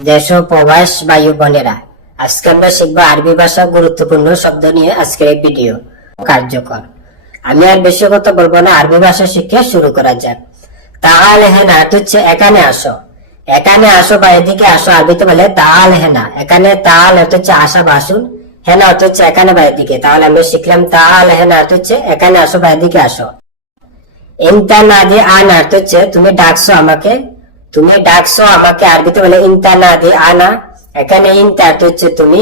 দেশ ও প্রবাস বায়ু বোনেরা আজকে আমরা শিখব আরবি ভাষা গুরুত্বপূর্ণ শব্দ নিয়ে আজকের এই ভিডিও কার্যকর। আমি আর বেশি কথা বলব না, আরবি ভাষা শিখে শুরু করা যাক। তাহলে হেনা হচ্ছে এখানে আসো। এখানে আসো বা এদিকে আসো আরবিতে বলে তাল হেনা এখানে এটা হচ্ছে আসা বাসুন হেনা হচ্ছে এখানে বা এদিকে। তাহলে আমরা শিখলাম তাল হেনা হচ্ছে এখানে আসো বা এদিকে আসো। ইনতা না দিয়ে আনা হচ্ছে তুমি ডাকছো আমাকে। তুমি ডাকছো আমাকে আরবিতে বলে, ইনতা না দিয়ে আনা। এখানে ইনতা হচ্ছে তুমি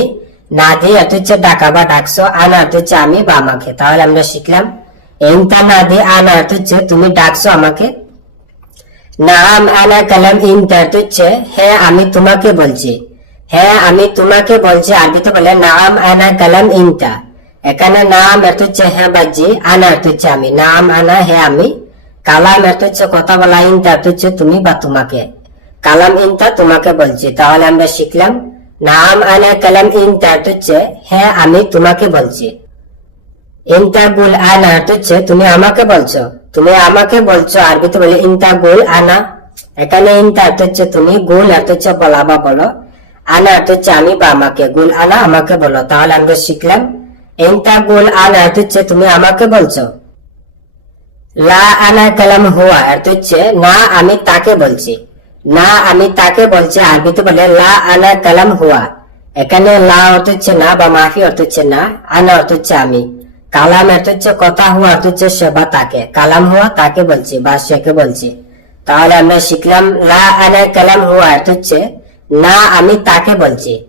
না অর্থ হচ্ছে ডাকা বা ডাকছো, আনা হচ্ছে আমি বা আমাকে। তাহলে আমরা শিখলাম, ইনতা না দিয়ে আনা হচ্ছে তুমি ডাকছো আমাকে। নাম, আনা, কালাম, ইনতা হচ্ছে হ্যাঁ আমি তোমাকে বলছি। হ্যাঁ আমি তোমাকে বলছি আরবিতে বলে, নাম, আনা, কালাম, ইনতা। এখানে নাম অর্থ হচ্ছে হ্যাঁ বাজি, আনা হচ্ছে আমি। নাম, আনা হ্যাঁ আমি কালাম হচ্ছে কথা বলা অর্থ হচ্ছে তুমি বা তোমাকে। কালাম ইনতা, তোমাকে বলছি। তাহলে আমরা শিখলাম, নাম আনা কালাম অর্থ হচ্ছে হ্যাঁ আমি তোমাকে বলছি। ইনতা গুল আনা হচ্ছে, তুমি আমাকে বলছো। তুমি আমাকে বলছো আরবিতে বলে, ইনতা গুল আনা। এখানে অর্থ হচ্ছে, তুমি গুল অর্থ হচ্ছে, বলা বা বলো। আনা অর্থ হচ্ছে, আমি বা আমাকে। গুল আনা, আমাকে বলো। তাহলে আমরা শিখলাম, ইনতা গুল আনা অর্থ হচ্ছে, তুমি আমাকে বলছো। লা আনা কালাম হুয়া অর্থ হচ্ছে, না আমি তাকে বলছি। না আমি তাকে বলছি আরবিতে বলে লা আনা কালাম হুয়া। এখানে লা অর্থ হচ্ছে না বা মাফি অর্থ হচ্ছে না, আনা অর্থ হচ্ছে আমি। কালাম অর্থ হচ্ছে কথা হুয়া, অর্থ হচ্ছে সে বা তাকে। কালাম হুয়া তাকে বলছি বা সেকে বলছি। তাহলে আমরা শিখলাম লা আনা কালাম হুয়া অর্থ হচ্ছে, না আমি তাকে বলছি।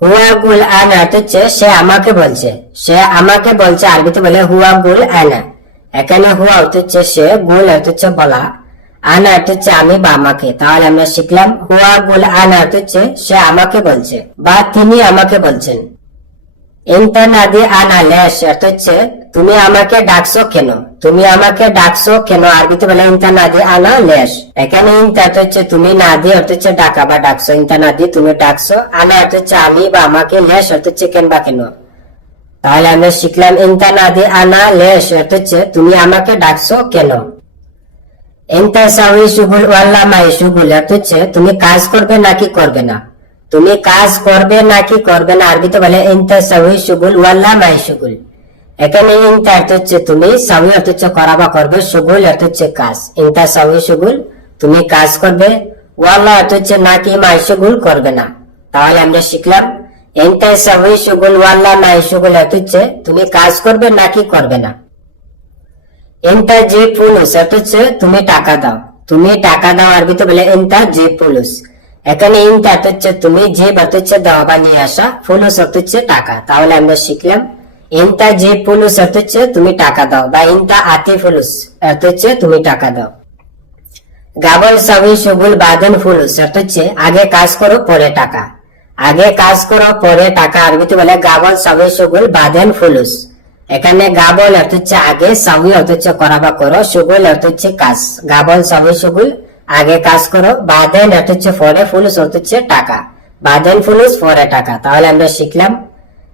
হুয়া গুল আনা অর্থ হচ্ছে, সে আমাকে বলছে। সে আমাকে বলছে আরবিতে বলে হুয়া গুল আনা। এখানে হুয়া হচ্ছে সে, গুল হচ্ছে বলা। আনা হচ্ছে আমি বা আমাকে। তাহলে আমরা শিখলাম, হুয়া, গুল আনা হচ্ছে সে আমাকে বলছে বা তিনি আমাকে বলছেন। ইন্টারনাদি আনা লেশ অর্থ হচ্ছে তুমি আমাকে ডাকছো কেন? তুমি আমাকে ডাকছো কেন? আরবিতে বলে ইন্টারনাদি আনা লেশ। এখানে অর্থ হচ্ছে তুমি না দিয়ে অর্থ হচ্ছে ডাকা বা ডাকছো। ইন্টারনাদি তুমি ডাকছো আনা অর্থ হচ্ছে আমি বা আমাকে লেশ অর্থ হচ্ছে কেন বা কেন? তাহলে আমরা শিখলাম ইন্টারনাদি আনা লেশ অর্থ হচ্ছে তুমি আমাকে ডাকছো কেন? ইন্টা সাউই সুগুল ওয়াল্লা মাই সুগুল অর্থ হচ্ছে তুমি কাজ করবে নাকি করবে না? তুমি কাজ করবে নাকি করবে না? আরবিতে বলে ইন্তা সাউই সুগুল ওয়াল্লা মাই সুগুল এখানে ইন্তা অর্থ হচ্ছে তুমি সাউই অর্থ হচ্ছে করা করবে সুগুল অর্থ হচ্ছে কাজ। ইন্তা সাউই সুগুল তুমি কাজ করবে ওয়াল্লা অর্থ হচ্ছে নাকি মাই সুগুল করবে না? তাহলে আমরা শিখলাম ইন্তা তুমি কাজ করবে নাকি করবে না। ইন্টা যে পুলুস অর্থ হচ্ছে তুমি টাকা দাও। তুমি টাকা দাও আরবিতে বলে ইন্টা যে পুলুস। এখানে অর্থ হচ্ছে তুমি যে হচ্ছে দেওয়া বা নিয়ে আসা ফুলুস হচ্ছে টাকা। তাহলে আমরা শিখলাম ইন্টা যে অর্থ হচ্ছে তুমি টাকা দাও বা ইন্টা আতি ফুলুস হচ্ছে তুমি টাকা দাও। গাবল সাবি সুগুল বাদন ফুলুস হচ্ছে আগে কাজ করো, পরে টাকা। আগে কাজ করো পরে টাকা আর আরবিতে বলে গাবল সাবি সুগুল বাদেন ফুলুস। এখানে গাবল অর্থ হচ্ছে আগে সাবি অর্থ হচ্ছে করা বা করো, সুগুল অর্থ হচ্ছে কাজ। গাবল সাবি সুগুল, আগে কাজ করো বাদেন অর্থ হচ্ছে পরে ফুলুস অর্থ হচ্ছে টাকা। বাদেন ফুলুস পরে টাকা। তাহলে আমরা শিখলাম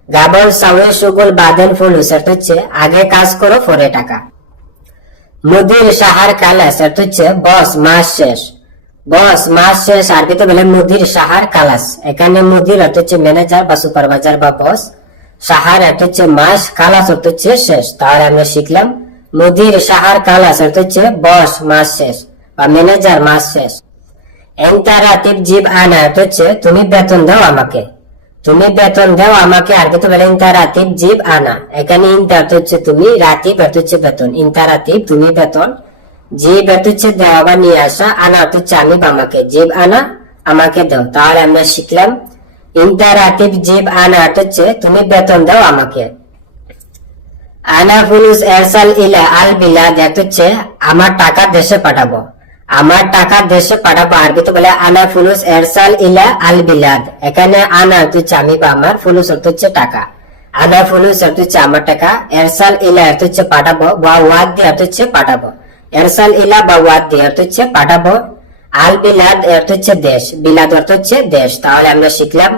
গাবল সাবি সুগুল বাদেন ফুলুস অর্থ হচ্ছে আগে কাজ করো পরে টাকা। মুদির সাহার কালাস অর্থ হচ্ছে বস, মাস শেষ। বস মাস শেষ আরবিতে বলে মুদির সাহার কালাস এখানে মুদির অর্থ হচ্ছে ম্যানেজার বা সুপারভাইজার বা বস সাহার অর্থ হচ্ছে মাস কালাস অর্থ হচ্ছে শেষ। তাহলে আমরা শিখলাম, মুদির সাহার কালাস অর্থ হচ্ছে বস মাস শেষ বা ম্যানেজার মাস শেষ। এন্টারাটিভ জীব আনা অর্থ হচ্ছে, তুমি বেতন দাও আমাকে। তুমি বেতন দাও আমাকে আরবিতে বলে ইন্টারাটিভ জীব আনা। এখানে ইন্টা অর্থ হচ্ছে তুমি, রাতিব অর্থ হচ্ছে বেতন। ইন্টারাটিভ তুমি বেতন জীব হচ্ছে দেওয়া বা নিয়ে আসা, আনা হচ্ছে আমি আমাকে। জীব আনা, আমাকে দাও। তাহলে আমরা শিখলাম ইন্টারাটিভ জীব আনা হচ্ছে তুমি বেতন দাও আমাকে। আনা ফুলুস এরসাল ইলা আল অর্থ হচ্ছে আমার টাকা দেশে পাঠাবো। আমার টাকা দেশে পাঠাবো? আরবিতে বলে, আনা ফুলুস এরসাল ইলা আল বিলাদ। এখানে আনা হচ্ছে আমি বা আমার ফুলুস হচ্ছে টাকা। আনা ফুলুস হচ্ছে আমার টাকা, এরসাল ইলা হচ্ছে পাঠাবো, বা ওয়াদ দিয়ে হচ্ছে পাঠাবো। এরসাল ইলা বা ওয়াদ দিয়ে অর্থ হচ্ছে পাঠাবো। আল বিলাদ অর্থ হচ্ছে দেশ। বিলাদ অর্থ হচ্ছে দেশ। তাহলে আমরা শিখলাম,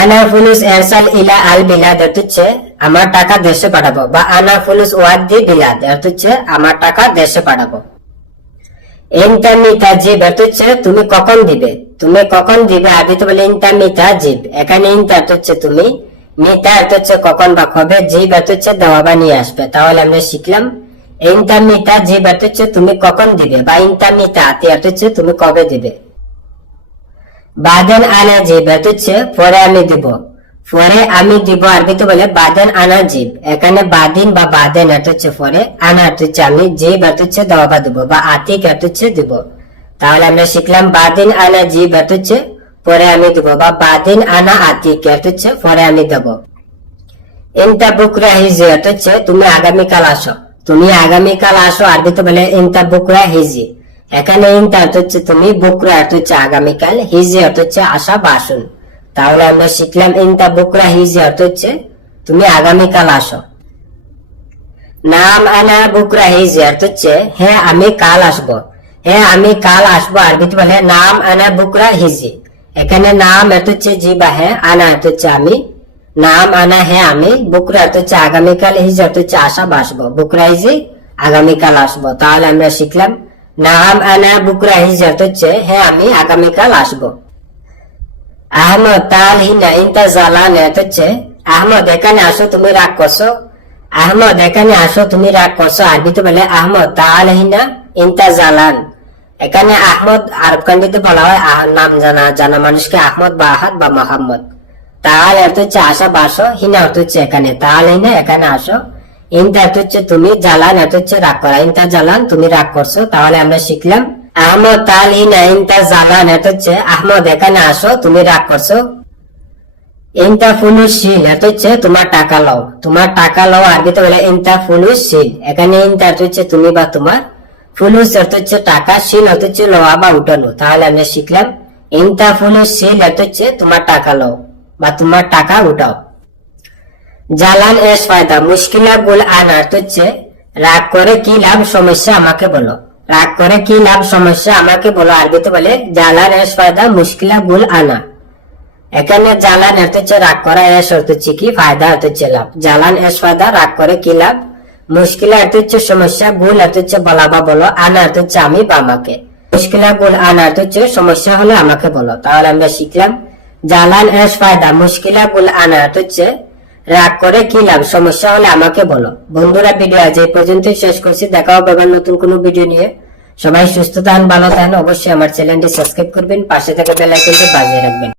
আনা ফুলুস এরসাল ইলা আল বিলাদ অর্থ হচ্ছে আমার টাকা দেশে পাঠাবো বা আনা ফুলুস ওয়াদ দি বিলাদ অর্থ হচ্ছে আমার টাকা দেশে পাঠাবো। যে অর্থ হচ্ছে তুমি কখন দিবে? তুমি কখন দিবে? আরবিতে বলে ইনতা জিব। এখানে ইনতা অর্থ হচ্ছে তুমি, মিতা অর্থ হচ্ছে কখন বা কবে, জিব অর্থ হচ্ছে দেওয়া বা নিয়ে আসবে। তাহলে আমরা শিখলাম মিতা জিব অর্থ তুমি কখন দিবে? বা ইনতা মিতা আতি তুমি কবে দিবে? বাদেন আনা অর্থ হচ্ছে পরে আমি দিব। পরে আমি দিব আরবিতে বলে বাদেন আনা জিব। এখানে বাদিন বা বাদেন হচ্ছে পরে আনা হচ্ছে আমি অর্থ হচ্ছে দেওয়া বা দিব বা আতিক হচ্ছে দিব। তাহলে আমরা শিখলাম বাদিন আনা জিব হচ্ছে পরে আমি দিব। বা বাদিন আনা আতিক হচ্ছে পরে আমি দেব। ইনতা বুকরা হিজি হচ্ছে তুমি আগামীকাল আসো। তুমি আগামীকাল আসো আরবিতে বলে ইনতা বুকরা হিজি। এখানে ইনতা অর্থ হচ্ছে তুমি বুকরা অর্থ হচ্ছে আগামীকাল, হিজি অর্থ হচ্ছে আসা বা আসুন। তাহলে আমরা শিখলাম ইনতা বুকরা হিজি অর্থ হচ্ছে তুমি আগামীকাল আসো। নাম আনা বুকরা হিজি অর্থ হচ্ছে হ্যাঁ আমি কাল আসব। হ্যাঁ আমি কাল আসব। আরবিতে বলে, নাম আনা বুকরা হিজি। এখানে নাম অর্থ হচ্ছে জি বা হ্যাঁ আনা অর্থ হচ্ছে আমি নাম আনা হ্যাঁ আমি, বুকরা অর্থ হচ্ছে আগামীকাল হিজি অর্থ হচ্ছে আসা বা আসব। বুকরা হিজি আগামীকাল আসব। তাহলে আমরা শিখলাম নাম আনা বুকরা হিজি অর্থ হচ্ছে হ্যাঁ আমি আগামীকাল আসব। আহমদ তাল হচ্ছে আহমদ, এখানে আসো, তুমি রাগ করছ। আহমদ, এখানে আসো, তুমি রাগ করছ। আরবিতে বলে, আহমদ তাল হিনা ইনতা জালান এখানে আহমদ আরব বলা হয় নাম জানা জানা মানুষকে আহমদ বা আহাদ বা মোহাম্মদ। তাহলে হচ্ছে আসা, বাসো, হিনা হচ্ছে এখানে। তাহলে হিনা এখানে আসো। অর্থ হচ্ছে তুমি জালান অর্থ হচ্ছে রাগ করা। ইনতা জালান তুমি রাগ করছ, তাহলে আমরা শিখলাম। আহমদ, তাল ইনতা জালান অর্থ হচ্ছে, আহমদ, এখানে আসো, তুমি রাগ করছ। শিল হচ্ছে, তোমার টাকা লও। তোমার টাকা লও আরবিতে বলে ইনতা, ফুলুস, শিল। এখানে ইনতা হচ্ছে তুমি বা তোমার। ফুলুস অর্থ হচ্ছে টাকা, শিল অর্থ হচ্ছে লওয়া বা উঠানো। তাহলে আমরা শিখলাম, ইনতা, ফুলুস, শিল অর্থ হচ্ছে তোমার টাকা লও। বা তোমার টাকা উঠাও। জালান এস ফায়দা মুশকিলা গুল আন হচ্ছে রাগ করে কি লাভ, সমস্যা আমাকে বলো। রাগ করে কি লাভ, সমস্যা আমাকে বলো। আরবিতে বলে জালান এস ফায়দা মুশকিলা গুল আনা। এখানে জ্বালান এত হচ্ছে রাগ করা এস হচ্ছে কি ফায়দা হচ্ছে লাভ? জ্বালান এস ফায়দা রাগ করে কি লাভ? মুশকিলা হচ্ছে সমস্যা গুল হচ্ছে বলা বা বলো। আনা হচ্ছে আমি বা আমাকে। মুশকিলা গুল আনা হচ্ছে সমস্যা হলে আমাকে বলো। তাহলে আমরা শিখলাম জ্বালান এস ফায়দা মুশকিলা গুল আনা হচ্ছে, রাগ করে কি লাভ? সমস্যা হলে আমাকে বলো। বন্ধুরা ভিডিও আজ এই পর্যন্তই শেষ করছি। দেখা হবে আবার নতুন কোনো ভিডিও নিয়ে। সবাই সুস্থ থাকেন, ভালো থাকেন। অবশ্যই আমার চ্যানেলটি সাবস্ক্রাইব করবেন, পাশে থেকে বেল আইকনটি বাজিয়ে রাখবেন।